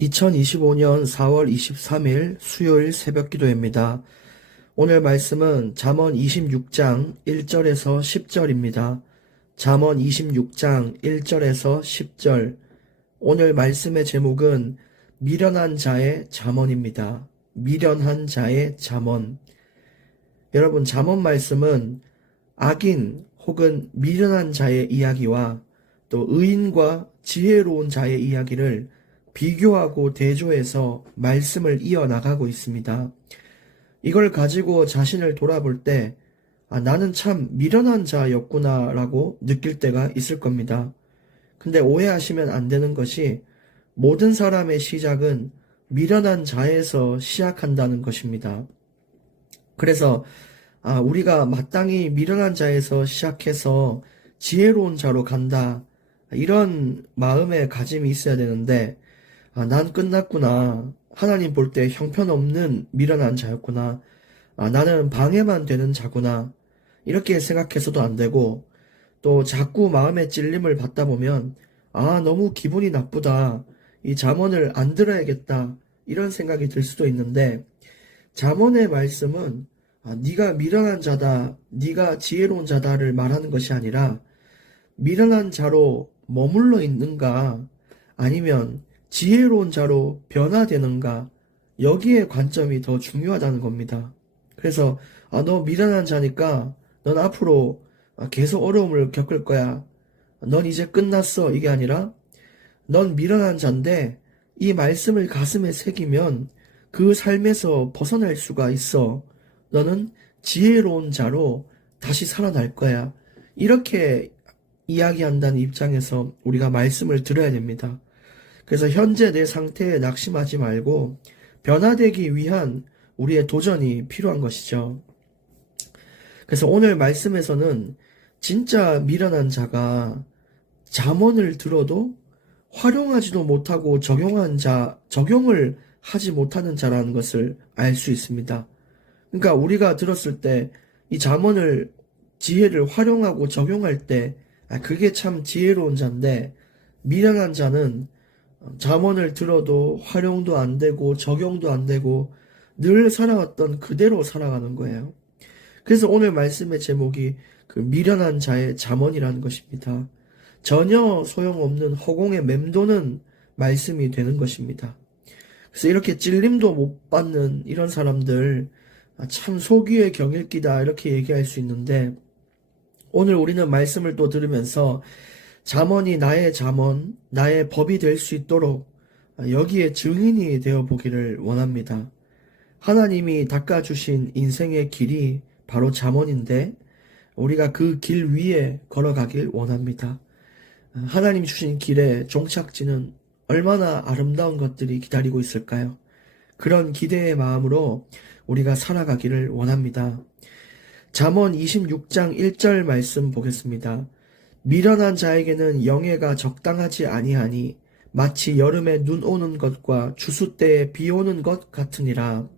2025년 4월 23일 수요일 새벽 기도입니다. 오늘 말씀은 잠언 26장 1절에서 10절입니다. 잠언 26장 1절에서 10절. 오늘 말씀의 제목은 미련한 자의 잠언입니다. 미련한 자의 잠언. 여러분, 잠언 말씀은 악인 혹은 미련한 자의 이야기와 또 의인과 지혜로운 자의 이야기를 비교하고 대조해서 말씀을 이어나가고 있습니다. 이걸 가지고 자신을 돌아볼 때, 나는 참 미련한 자였구나 라고 느낄 때가 있을 겁니다. 근데 오해하시면 안 되는 것이 모든 사람의 시작은 미련한 자에서 시작한다는 것입니다. 그래서 우리가 마땅히 미련한 자에서 시작해서 지혜로운 자로 간다, 이런 마음의 가짐이 있어야 되는데, 난 끝났구나. 하나님 볼 때 형편없는 미련한 자였구나. 나는 방해만 되는 자구나. 이렇게 생각해서도 안 되고, 또 자꾸 마음의 찔림을 받다 보면, 너무 기분이 나쁘다. 이 잠언을 안 들어야겠다. 이런 생각이 들 수도 있는데, 잠언의 말씀은 네가 미련한 자다, 네가 지혜로운 자다를 말하는 것이 아니라, 미련한 자로 머물러 있는가, 아니면 지혜로운 자로 변화되는가, 여기에 관점이 더 중요하다는 겁니다. 그래서 너 미련한 자니까 넌 앞으로 계속 어려움을 겪을 거야. 넌 이제 끝났어. 이게 아니라 넌 미련한 자인데 이 말씀을 가슴에 새기면 그 삶에서 벗어날 수가 있어. 너는 지혜로운 자로 다시 살아날 거야. 이렇게 이야기한다는 입장에서 우리가 말씀을 들어야 됩니다. 그래서 현재 내 상태에 낙심하지 말고 변화되기 위한 우리의 도전이 필요한 것이죠. 그래서 오늘 말씀에서는 진짜 미련한 자가 잠언을 들어도 활용하지도 못하고 적용을 하지 못하는 자라는 것을 알 수 있습니다. 그러니까 우리가 들었을 때 이 잠언을, 지혜를 활용하고 적용할 때 그게 참 지혜로운 자인데, 미련한 자는 잠언을 들어도 활용도 안 되고 적용도 안 되고 늘 살아왔던 그대로 살아가는 거예요. 그래서 오늘 말씀의 제목이 그 미련한 자의 잠언이라는 것입니다. 전혀 소용없는 허공에 맴도는 말씀이 되는 것입니다. 그래서 이렇게 찔림도 못 받는 이런 사람들, 참 소귀의 경읽기다, 이렇게 얘기할 수 있는데, 오늘 우리는 말씀을 또 들으면서 잠언이 나의 잠언, 나의 법이 될 수 있도록 여기에 증인이 되어 보기를 원합니다. 하나님이 닦아주신 인생의 길이 바로 잠언인데, 우리가 그 길 위에 걸어가길 원합니다. 하나님이 주신 길에 종착지는 얼마나 아름다운 것들이 기다리고 있을까요? 그런 기대의 마음으로 우리가 살아가기를 원합니다. 잠언 26장 1절 말씀 보겠습니다. 미련한 자에게는 영예가 적당하지 아니하니 마치 여름에 눈 오는 것과 추수 때에 비 오는 것 같으니라.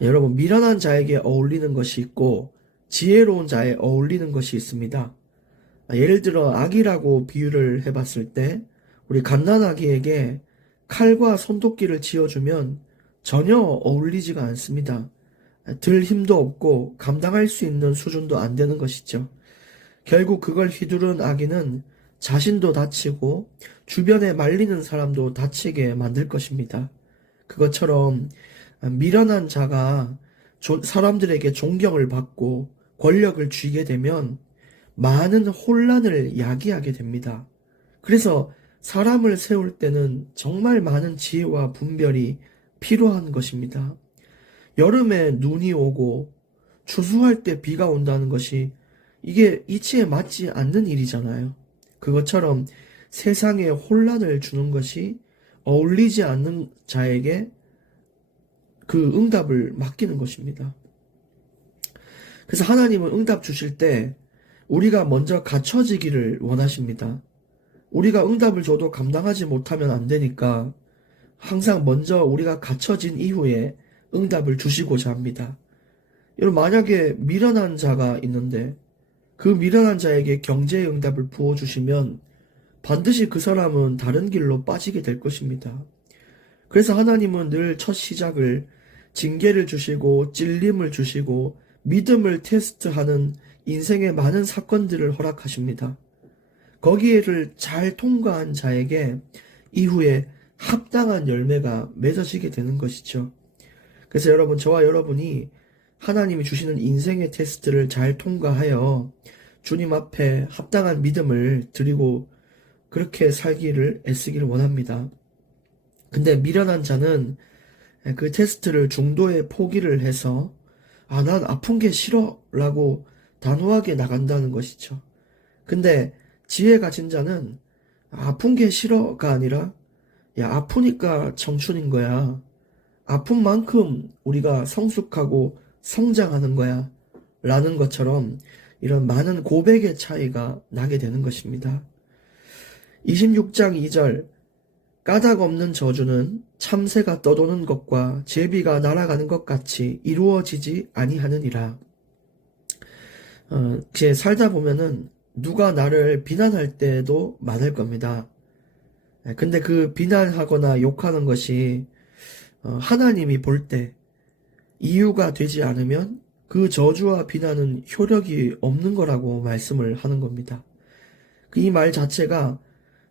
여러분, 미련한 자에게 어울리는 것이 있고 지혜로운 자에 어울리는 것이 있습니다. 예를 들어 악이라고 비유를 해봤을 때, 우리 갓난아기에게 칼과 손도끼를 쥐어주면 전혀 어울리지가 않습니다. 들 힘도 없고 감당할 수 있는 수준도 안 되는 것이죠. 결국 그걸 휘두른 아기는 자신도 다치고 주변에 말리는 사람도 다치게 만들 것입니다. 그것처럼 미련한 자가 사람들에게 존경을 받고 권력을 쥐게 되면 많은 혼란을 야기하게 됩니다. 그래서 사람을 세울 때는 정말 많은 지혜와 분별이 필요한 것입니다. 여름에 눈이 오고 추수할 때 비가 온다는 것이, 이게 이치에 맞지 않는 일이잖아요. 그것처럼 세상에 혼란을 주는 것이 어울리지 않는 자에게 그 응답을 맡기는 것입니다. 그래서 하나님은 응답 주실 때 우리가 먼저 갖춰지기를 원하십니다. 우리가 응답을 줘도 감당하지 못하면 안 되니까 항상 먼저 우리가 갖춰진 이후에 응답을 주시고자 합니다. 여러분, 만약에 미련한 자가 있는데 그 미련한 자에게 경제의 응답을 부어주시면 반드시 그 사람은 다른 길로 빠지게 될 것입니다. 그래서 하나님은 늘 첫 시작을 징계를 주시고 찔림을 주시고 믿음을 테스트하는 인생의 많은 사건들을 허락하십니다. 거기에를 잘 통과한 자에게 이후에 합당한 열매가 맺어지게 되는 것이죠. 그래서 여러분, 저와 여러분이 하나님이 주시는 인생의 테스트를 잘 통과하여 주님 앞에 합당한 믿음을 드리고 그렇게 살기를 애쓰기를 원합니다. 근데 미련한 자는 그 테스트를 중도에 포기를 해서 난 아픈 게 싫어 라고 단호하게 나간다는 것이죠. 근데 지혜 가진 자는 아픈 게 싫어가 아니라 아프니까 청춘인 거야. 아픈 만큼 우리가 성숙하고 성장하는 거야. 라는 것처럼 이런 많은 고백의 차이가 나게 되는 것입니다. 26장 2절 까닭 없는 저주는 참새가 떠도는 것과 제비가 날아가는 것 같이 이루어지지 아니하느니라. 이제 살다 보면은 누가 나를 비난할 때도 많을 겁니다. 근데 그 비난하거나 욕하는 것이 하나님이 볼 때 이유가 되지 않으면 그 저주와 비난은 효력이 없는 거라고 말씀을 하는 겁니다. 이 말 자체가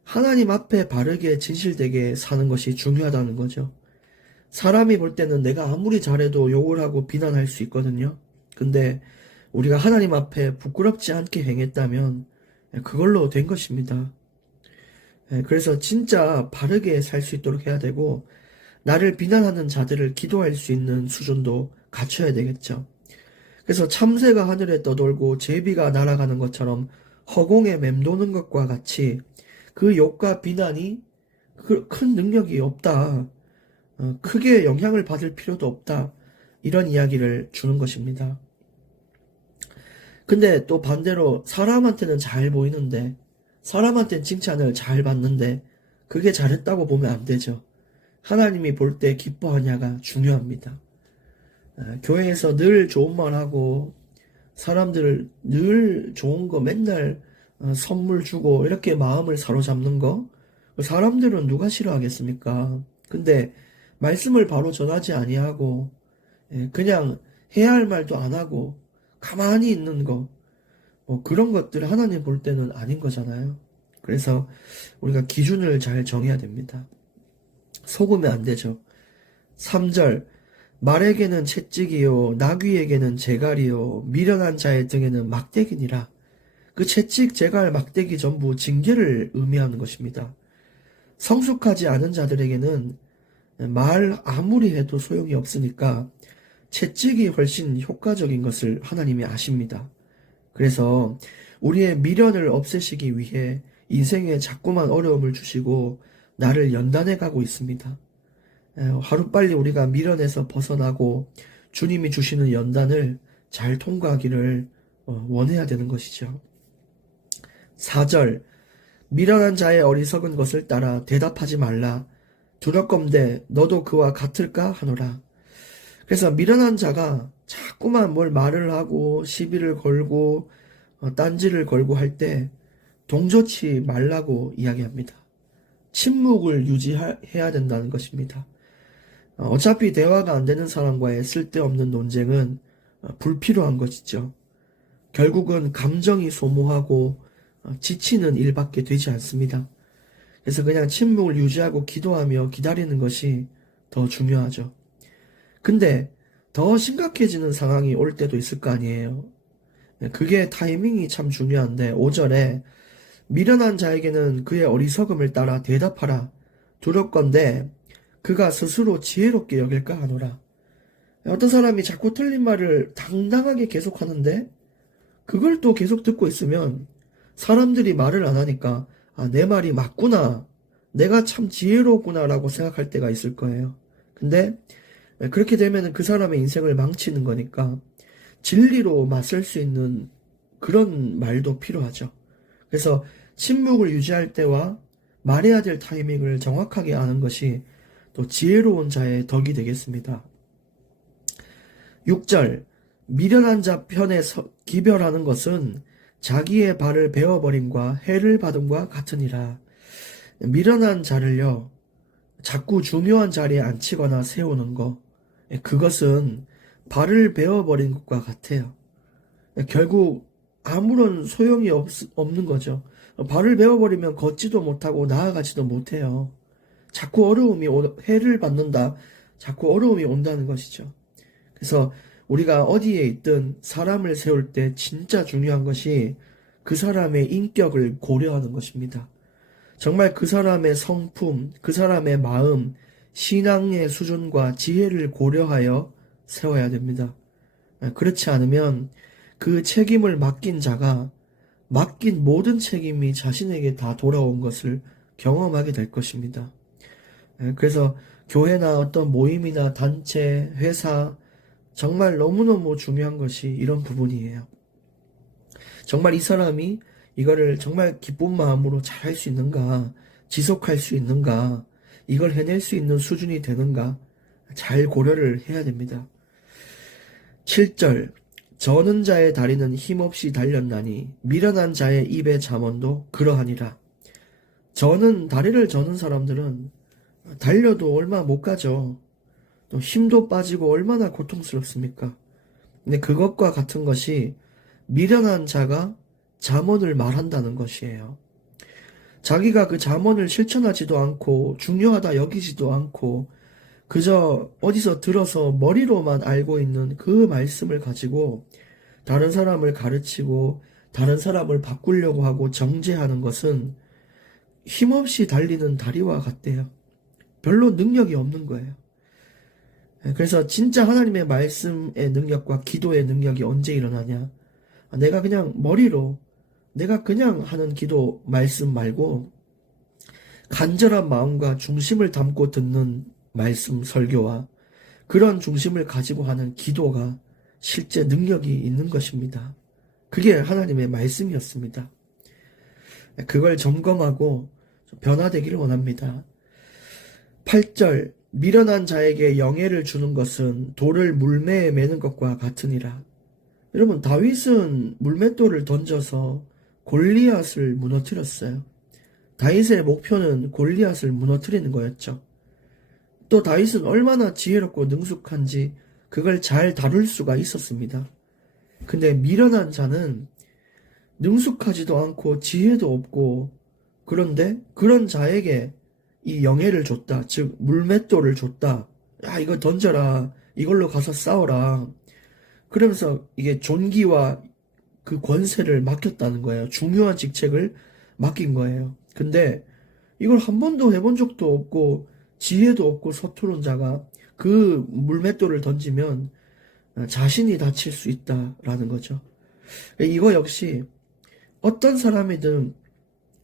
하나님 앞에 바르게 진실되게 사는 것이 중요하다는 거죠. 사람이 볼 때는 내가 아무리 잘해도 욕을 하고 비난할 수 있거든요. 근데 우리가 하나님 앞에 부끄럽지 않게 행했다면 그걸로 된 것입니다. 그래서 진짜 바르게 살 수 있도록 해야 되고, 나를 비난하는 자들을 기도할 수 있는 수준도 갖춰야 되겠죠. 그래서 참새가 하늘에 떠돌고 제비가 날아가는 것처럼 허공에 맴도는 것과 같이 그 욕과 비난이 큰 능력이 없다. 크게 영향을 받을 필요도 없다. 이런 이야기를 주는 것입니다. 근데 또 반대로 사람한테는 잘 보이는데, 사람한테는 칭찬을 잘 받는데 그게 잘했다고 보면 안 되죠. 하나님이 볼 때 기뻐하냐가 중요합니다. 교회에서 늘 좋은 말 하고 사람들 늘 좋은 거 맨날 선물 주고 이렇게 마음을 사로잡는 거, 사람들은 누가 싫어하겠습니까? 근데 말씀을 바로 전하지 아니하고 그냥 해야 할 말도 안 하고 가만히 있는 거, 그런 것들 하나님 볼 때는 아닌 거잖아요. 그래서 우리가 기준을 잘 정해야 됩니다. 속으면 안 되죠. 3절 말에게는 채찍이요 나귀에게는 재갈이요 미련한 자의 등에는 막대기니라. 그 채찍, 재갈, 막대기 전부 징계를 의미하는 것입니다. 성숙하지 않은 자들에게는 말 아무리 해도 소용이 없으니까 채찍이 훨씬 효과적인 것을 하나님이 아십니다. 그래서 우리의 미련을 없애시기 위해 인생에 자꾸만 어려움을 주시고 나를 연단해 가고 있습니다. 하루빨리 우리가 미련에서 벗어나고 주님이 주시는 연단을 잘 통과하기를 원해야 되는 것이죠. 4절 미련한 자의 어리석은 것을 따라 대답하지 말라. 두렵건대 너도 그와 같을까 하노라. 그래서 미련한 자가 자꾸만 뭘 말을 하고 시비를 걸고 딴지를 걸고 할 때 동조치 말라고 이야기합니다. 침묵을 유지해야 된다는 것입니다. 어차피 대화가 안 되는 사람과의 쓸데없는 논쟁은 불필요한 것이죠. 결국은 감정이 소모하고 지치는 일밖에 되지 않습니다. 그래서 그냥 침묵을 유지하고 기도하며 기다리는 것이 더 중요하죠. 근데 더 심각해지는 상황이 올 때도 있을 거 아니에요. 그게 타이밍이 참 중요한데 5절에 미련한 자에게는 그의 어리석음을 따라 대답하라. 두렵건대 그가 스스로 지혜롭게 여길까 하노라. 어떤 사람이 자꾸 틀린 말을 당당하게 계속하는데 그걸 또 계속 듣고 있으면 사람들이 말을 안 하니까 내 말이 맞구나, 내가 참 지혜롭구나 라고 생각할 때가 있을 거예요. 근데 그렇게 되면 그 사람의 인생을 망치는 거니까 진리로 맞설 수 있는 그런 말도 필요하죠. 그래서 침묵을 유지할 때와 말해야 될 타이밍을 정확하게 아는 것이 또 지혜로운 자의 덕이 되겠습니다. 6절 미련한 자 편에 기별하는 것은 자기의 발을 베어버림과 해를 받음과 같으니라. 미련한 자를요, 자꾸 중요한 자리에 앉히거나 세우는 거, 그것은 발을 베어버린 것과 같아요. 결국 아무런 소용이 없는 거죠. 발을 베어버리면 걷지도 못하고 나아가지도 못해요. 자꾸 해를 받는다. 자꾸 어려움이 온다는 것이죠. 그래서 우리가 어디에 있든 사람을 세울 때 진짜 중요한 것이 그 사람의 인격을 고려하는 것입니다. 정말 그 사람의 성품, 그 사람의 마음, 신앙의 수준과 지혜를 고려하여 세워야 됩니다. 그렇지 않으면 그 책임을 맡긴 자가 맡긴 모든 책임이 자신에게 다 돌아온 것을 경험하게 될 것입니다. 그래서 교회나 어떤 모임이나 단체, 회사, 정말 너무너무 중요한 것이 이런 부분이에요. 정말 이 사람이 이거를 정말 기쁜 마음으로 잘 할 수 있는가, 지속할 수 있는가, 이걸 해낼 수 있는 수준이 되는가, 잘 고려를 해야 됩니다. 7절, 저는 자의 다리는 힘없이 달렸나니 미련한 자의 입의 잠언도 그러하니라. 다리를 저는 사람들은 달려도 얼마 못 가죠. 또 힘도 빠지고 얼마나 고통스럽습니까? 근데 그것과 같은 것이 미련한 자가 잠언을 말한다는 것이에요. 자기가 그 잠언을 실천하지도 않고 중요하다 여기지도 않고 그저 어디서 들어서 머리로만 알고 있는 그 말씀을 가지고 다른 사람을 가르치고 다른 사람을 바꾸려고 하고 정죄하는 것은 힘없이 달리는 다리와 같대요. 별로 능력이 없는 거예요. 그래서 진짜 하나님의 말씀의 능력과 기도의 능력이 언제 일어나냐? 내가 그냥 머리로 내가 그냥 하는 기도 말씀 말고 간절한 마음과 중심을 담고 듣는 말씀 설교와 그런 중심을 가지고 하는 기도가 실제 능력이 있는 것입니다. 그게 하나님의 말씀이었습니다. 그걸 점검하고 변화되기를 원합니다. 8절, 미련한 자에게 영예를 주는 것은 돌을 물매에 매는 것과 같으니라. 여러분, 다윗은 물맷돌을 던져서 골리앗을 무너뜨렸어요. 다윗의 목표는 골리앗을 무너뜨리는 거였죠. 또 다윗은 얼마나 지혜롭고 능숙한지 그걸 잘 다룰 수가 있었습니다. 근데 미련한 자는 능숙하지도 않고 지혜도 없고 그런데 그런 자에게 이 영예를 줬다. 즉 물맷돌을 줬다. 야, 이거 던져라. 이걸로 가서 싸워라. 그러면서 이게 존귀와 그 권세를 맡겼다는 거예요. 중요한 직책을 맡긴 거예요. 근데 이걸 한 번도 해본 적도 없고 지혜도 없고 서투른 자가 그 물맷돌을 던지면 자신이 다칠 수 있다라는 거죠. 이거 역시 어떤 사람이든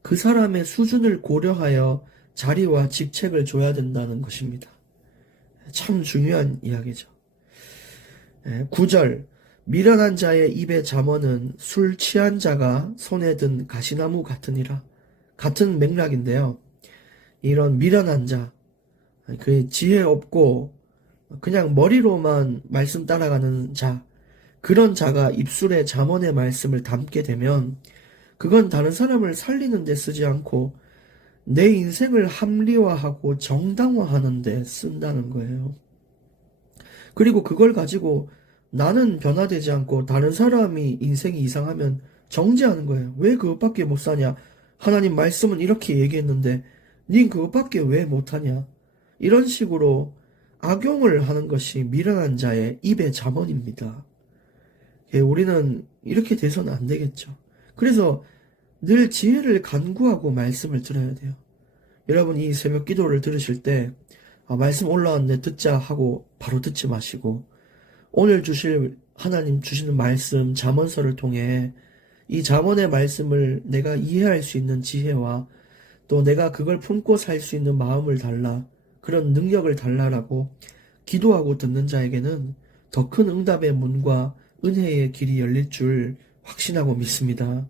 그 사람의 수준을 고려하여 자리와 직책을 줘야 된다는 것입니다. 참 중요한 이야기죠. 9절, 미련한 자의 입의 잠언은 술 취한 자가 손에 든 가시나무 같으니라. 같은 맥락인데요. 이런 미련한 자, 그 지혜 없고 그냥 머리로만 말씀 따라가는 자, 그런 자가 입술에 잠언의 말씀을 담게 되면 그건 다른 사람을 살리는 데 쓰지 않고 내 인생을 합리화하고 정당화하는 데 쓴다는 거예요. 그리고 그걸 가지고 나는 변화되지 않고 다른 사람이 인생이 이상하면 정죄하는 거예요. 왜 그것밖에 못 사냐? 하나님 말씀은 이렇게 얘기했는데 닌 그것밖에 왜 못하냐? 이런 식으로 악용을 하는 것이 미련한 자의 입의 잠언입니다. 우리는 이렇게 돼서는 안 되겠죠. 그래서 늘 지혜를 간구하고 말씀을 들어야 돼요. 여러분 이 새벽 기도를 들으실 때 말씀 올라왔네 듣자 하고 바로 듣지 마시고 오늘 하나님 주시는 말씀 잠언서를 통해 이 잠언의 말씀을 내가 이해할 수 있는 지혜와 또 내가 그걸 품고 살 수 있는 마음을 달라 그런 능력을 달라라고 기도하고 듣는 자에게는 더 큰 응답의 문과 은혜의 길이 열릴 줄 확신하고 믿습니다.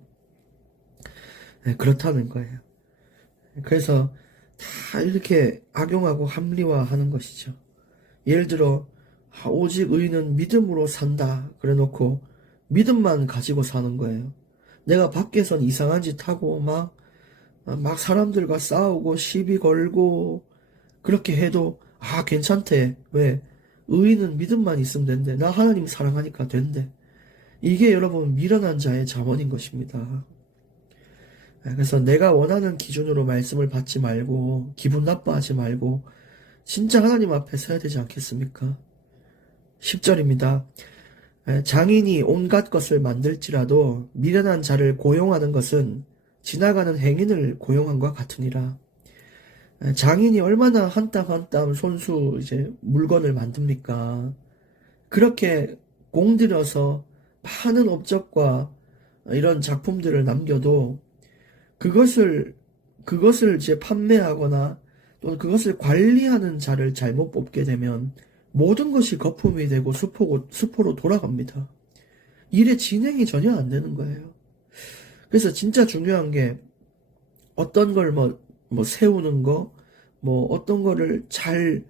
그렇다는 거예요. 그래서 다 이렇게 악용하고 합리화하는 것이죠. 예를 들어 오직 의인은 믿음으로 산다 그래 놓고 믿음만 가지고 사는 거예요. 내가 밖에선 이상한 짓 하고 막 막 사람들과 싸우고 시비 걸고 그렇게 해도 괜찮대. 왜? 의인은 믿음만 있으면 된대. 나 하나님 사랑하니까 된대. 이게 여러분 미련한 자의 잠언인 것입니다. 그래서 내가 원하는 기준으로 말씀을 받지 말고 기분 나빠하지 말고 진짜 하나님 앞에 서야 되지 않겠습니까? 10절입니다. 장인이 온갖 것을 만들지라도 미련한 자를 고용하는 것은 지나가는 행인을 고용한과 같으니라. 장인이 얼마나 한 땀 한 땀 손수 이제 물건을 만듭니까? 그렇게 공들여서 많은 업적과 이런 작품들을 남겨도 그것을 이제 판매하거나 또는 그것을 관리하는 자를 잘못 뽑게 되면 모든 것이 거품이 되고 수포로 돌아갑니다. 일의 진행이 전혀 안 되는 거예요. 그래서 진짜 중요한 게 어떤 걸 세우는 거, 어떤 거를 잘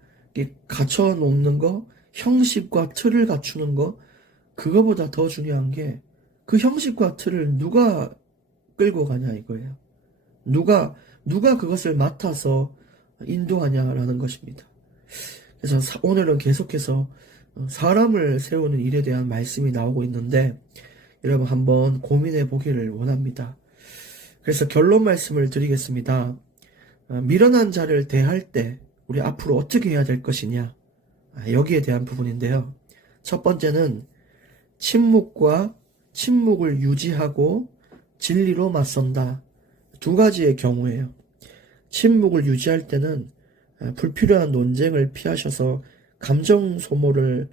갖춰 놓는 거, 형식과 틀을 갖추는 거, 그거보다 더 중요한 게 그 형식과 틀을 누가 끌고 가냐 이거예요. 누가 그것을 맡아서 인도하냐라는 것입니다. 그래서 오늘은 계속해서 사람을 세우는 일에 대한 말씀이 나오고 있는데 여러분 한번 고민해 보기를 원합니다. 그래서 결론 말씀을 드리겠습니다. 미련한 자를 대할 때 우리 앞으로 어떻게 해야 될 것이냐, 여기에 대한 부분인데요. 첫 번째는 침묵을 유지하고 진리로 맞선다. 두 가지의 경우예요. 침묵을 유지할 때는 불필요한 논쟁을 피하셔서 감정 소모를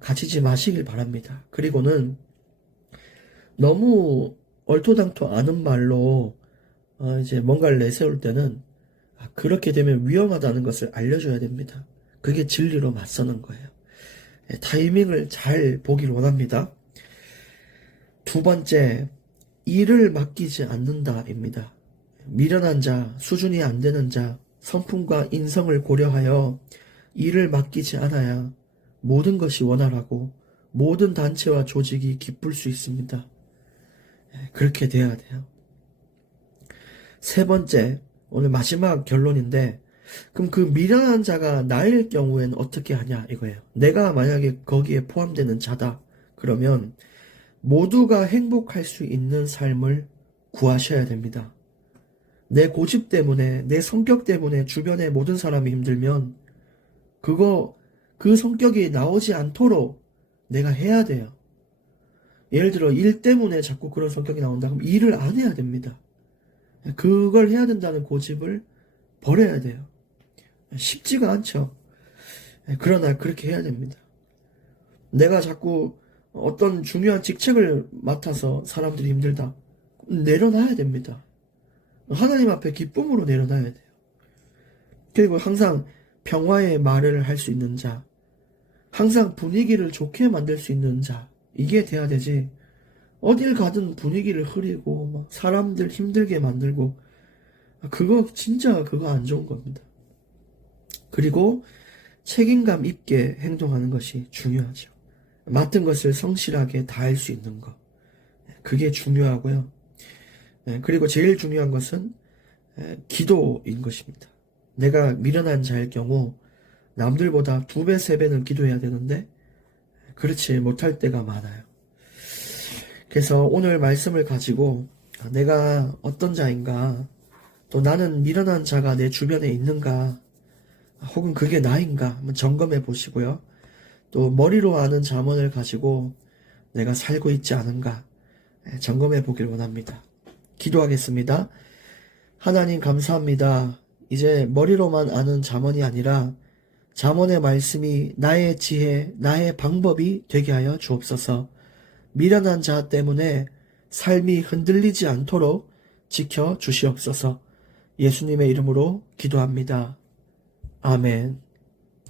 가지지 마시길 바랍니다. 그리고는 너무 얼토당토 않은 말로 이제 뭔가를 내세울 때는 그렇게 되면 위험하다는 것을 알려줘야 됩니다. 그게 진리로 맞서는 거예요. 타이밍을 잘 보길 원합니다. 두 번째, 일을 맡기지 않는다입니다. 미련한 자, 수준이 안 되는 자, 성품과 인성을 고려하여 일을 맡기지 않아야 모든 것이 원활하고 모든 단체와 조직이 기쁠 수 있습니다. 그렇게 돼야 돼요. 세 번째, 오늘 마지막 결론인데, 그럼 그 미련한 자가 나일 경우에는 어떻게 하냐 이거예요. 내가 만약에 거기에 포함되는 자다. 그러면 모두가 행복할 수 있는 삶을 구하셔야 됩니다. 내 고집 때문에, 내 성격 때문에 주변의 모든 사람이 힘들면 그 성격이 나오지 않도록 내가 해야 돼요. 예를 들어 일 때문에 자꾸 그런 성격이 나온다 그럼 일을 안 해야 됩니다. 그걸 해야 된다는 고집을 버려야 돼요. 쉽지가 않죠. 그러나 그렇게 해야 됩니다. 내가 자꾸 어떤 중요한 직책을 맡아서 사람들이 힘들다. 내려놔야 됩니다. 하나님 앞에 기쁨으로 내려놔야 돼요. 그리고 항상 평화의 말을 할 수 있는 자, 항상 분위기를 좋게 만들 수 있는 자, 이게 돼야 되지. 어딜 가든 분위기를 흐리고 막 사람들 힘들게 만들고 그거 안 좋은 겁니다. 그리고 책임감 있게 행동하는 것이 중요하죠. 맡은 것을 성실하게 다할 수 있는 것, 그게 중요하고요. 그리고 제일 중요한 것은 기도인 것입니다. 내가 미련한 자일 경우 남들보다 2배, 3배는 기도해야 되는데 그렇지 못할 때가 많아요. 그래서 오늘 말씀을 가지고 내가 어떤 자인가, 또 나는 미련한 자가 내 주변에 있는가, 혹은 그게 나인가 한번 점검해 보시고요. 또 머리로 아는 잠언을 가지고 내가 살고 있지 않은가 점검해 보길 원합니다. 기도하겠습니다. 하나님 감사합니다. 이제 머리로만 아는 잠언이 아니라 잠언의 말씀이 나의 지혜, 나의 방법이 되게 하여 주옵소서. 미련한 자 때문에 삶이 흔들리지 않도록 지켜 주시옵소서. 예수님의 이름으로 기도합니다. 아멘.